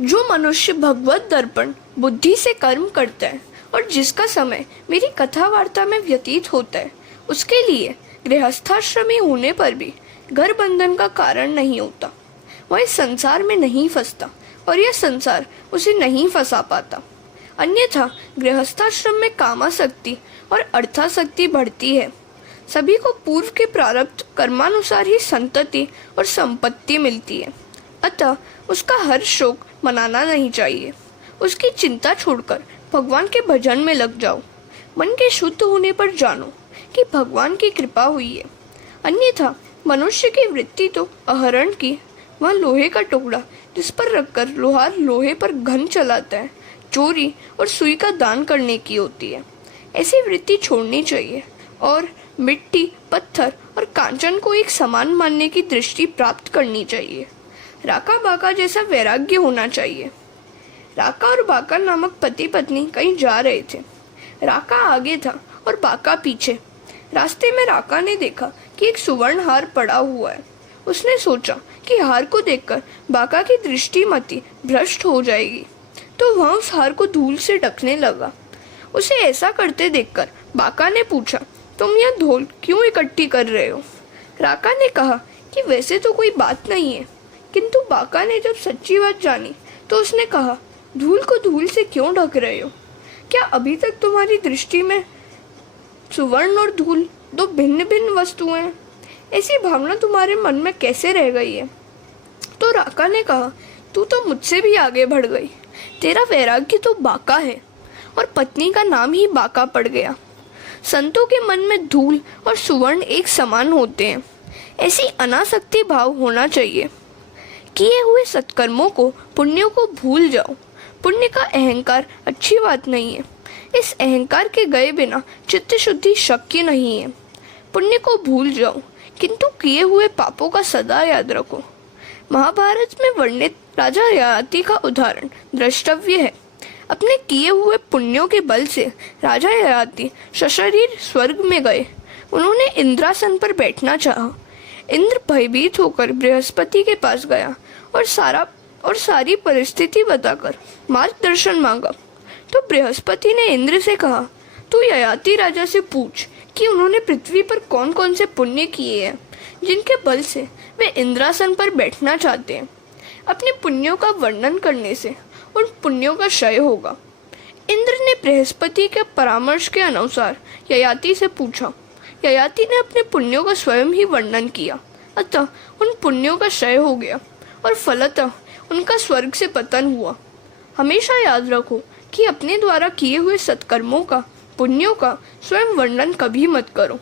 जो मनुष्य भगवत दर्पण बुद्धि से कर्म करता है और जिसका समय मेरी कथा वार्ता में व्यतीत होता है, उसके लिए गृहस्थाश्रमी होने पर भी घर बंधन का कारण नहीं होता। वह इस संसार में नहीं फंसता और यह संसार उसे नहीं फंसा पाता। अन्यथा गृहस्थाश्रम में कामासक्ति और अर्थासक्ति बढ़ती है। सभी को पूर्व के प्रारब्ध कर्मानुसार ही संतति और संपत्ति मिलती है, अतः उसका हर शोक मनाना नहीं चाहिए। उसकी चिंता छोड़कर भगवान के भजन में लग जाओ। मन के शुद्ध होने पर जानो कि भगवान की कृपा हुई है। अन्यथा मनुष्य की वृत्ति तो अहरण की, वह लोहे का टुकड़ा जिस पर रखकर लोहार लोहे पर घन चलाता है, चोरी और सुई का दान करने की होती है। ऐसी वृत्ति छोड़नी चाहिए और मिट्टी, पत्थर और कांचन को एक समान मानने की दृष्टि प्राप्त करनी चाहिए। राका बाका जैसा वैराग्य होना चाहिए। राका और बाका नामक पति पत्नी कहीं जा रहे थे। राका आगे था और बाका पीछे। रास्ते में राका ने देखा कि एक सुवर्ण हार पड़ा हुआ है। उसने सोचा कि हार को देखकर बाका की दृष्टिमति भ्रष्ट हो जाएगी, तो वह उस हार को धूल से ढकने लगा। उसे ऐसा करते देखकर बाका ने पूछा, तुम यह धूल क्यों इकट्ठी कर रहे हो? राका ने कहा कि वैसे तो कोई बात नहीं है। किंतु बाका ने जब सच्ची बात जानी तो उसने कहा, धूल को धूल से क्यों ढक रहे हो? क्या अभी तक तुम्हारी दृष्टि में सुवर्ण और धूल दो भिन्न भिन्न वस्तुएं हैं? ऐसी भावना तुम्हारे मन में कैसे रह गई है? तो राका ने कहा, तू तो मुझसे भी आगे बढ़ गई। तेरा वैराग्य तो बाका है और पत्नी का नाम ही बाका पड़ गया। संतों के मन में धूल और सुवर्ण एक समान होते हैं। ऐसी अनासक्ति भाव होना चाहिए। किए हुए सत्कर्मों को, पुण्यों को भूल जाओ। पुण्य का अहंकार अच्छी बात नहीं है। इस अहंकार के गए बिना चित्त शुद्धि शक्य नहीं है। पुण्य को भूल जाओ, किंतु किए हुए पापों का सदा याद रखो। महाभारत में वर्णित राजा ययाति का उदाहरण द्रष्टव्य है। अपने किए हुए पुण्यों के बल से राजा ययाति सशरीर स्वर्ग में गए। उन्होंने इंद्रासन पर बैठना चाहा। इंद्र भयभीत होकर बृहस्पति के पास गया और सारी परिस्थिति बताकर मार्गदर्शन मांगा। तो बृहस्पति ने इंद्र से कहा, तू ययाति राजा से पूछ कि उन्होंने पृथ्वी पर कौन कौन से पुण्य किए हैं जिनके बल से वे इंद्रासन पर बैठना चाहते हैं। अपने पुण्यों का वर्णन करने से उन पुण्यों का क्षय होगा। इंद्र ने बृहस्पति के परामर्श के अनुसार ययाति से पूछा। ययाति ने अपने पुण्यों का स्वयं ही वर्णन किया, अतः उन पुण्यों का क्षय हो गया और फलतः उनका स्वर्ग से पतन हुआ। हमेशा याद रखो कि अपने द्वारा किए हुए सत्कर्मों का, पुण्यों का स्वयं वर्णन कभी मत करो।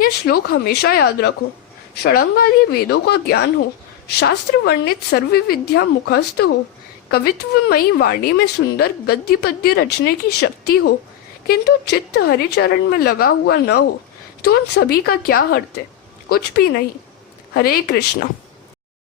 यह श्लोक हमेशा याद रखो। षडंगादि वेदों का ज्ञान हो, शास्त्र वर्णित सर्व विद्या मुखस्थ हो, कवित्वमयी वाणी में सुंदर गद्य पद्य रचने की शक्ति हो, किंतु चित्त हरिचरण में लगा हुआ न हो, तो उन सभी का क्या अर्थ है? कुछ भी नहीं। हरे कृष्णा।